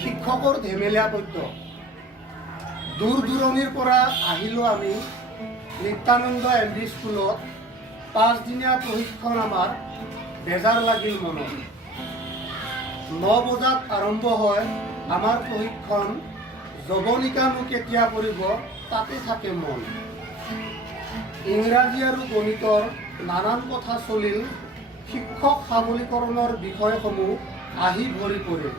শিক্ষকৰ ধেমেলীয়া পদ্য। দূৰ দূৰণিৰ পৰা আহিলোঁ আমি নিত্যানন্দ MV স্কুলত। 5 দিনীয়া প্ৰশিক্ষণ আমাৰ বেজাৰ লাগিল মনত। 9 বজাত আৰম্ভ হয় আমাৰ প্ৰশিক্ষণ। যৱনিকানো কেতিয়া পৰিব তাতে থাকে মন। ইংৰাজী আৰু গণিতৰ নানান কথা চলিল। শিক্ষক সবলীকৰণৰ বিষয়সমূহ আহি ভৰি পৰিল।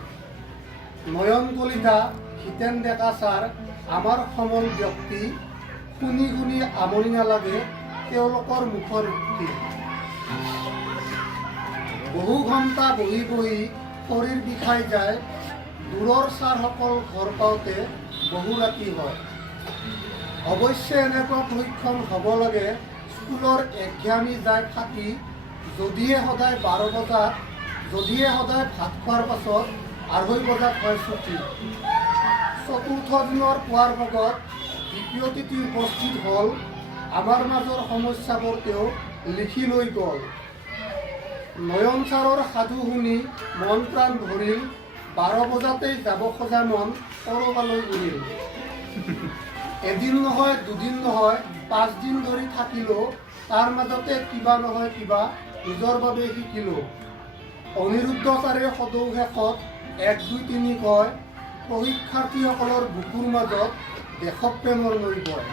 নয়ন কলিতা, হিতেন ডেকা ছাৰ আমাৰ সমল ব্যক্তি। শুনি শুনি আমনি নালাগে তেওঁলোকৰ মুখৰ উক্তি। বহু ঘণ্টা বহি বহি শৰীৰ বিষাই যায়। দূৰৰ ছাৰসকল ঘৰ পাওঁতে বহু ৰাতি হয়। অৱশ্যে এনেকুৱা প্ৰশিক্ষণ হ'ব লাগে স্কুলৰ একঘামি যায় ফাটি। যদিহে সদায় 12 বজাত, যদিহে সদায় ভাত খোৱাৰ পাছত 2:30 বজাত হয় ছুটি। চতুৰ্থ দিনৰ পুৱাৰ ভাগত দ্বিতীয় তিথি উপস্থিত হ'ল। আমাৰ মাজৰ সমস্যাবোৰ তেওঁ লিখি লৈ গ'ল। নয়ন ছাৰৰ সাধু শুনি মন প্ৰাণ ভৰিল। 12 বজাতেই যাব খোজা মন ক'ৰবালৈ উৰিল। এদিন নহয়, দুদিন নহয়, 5 দিন ধৰি থাকিলোঁ। তাৰ মাজতে কিবা নহয় কিবা নিজৰ বাবে শিকিলোঁ। অনিৰুদ্ধ ছাৰে সদৌ শেষত 1, 2, 3 কয়। পৰীক্ষাৰ্থীসকলৰ বুকুৰ মাজত দেশপ্ৰেমৰ নৈ বয়।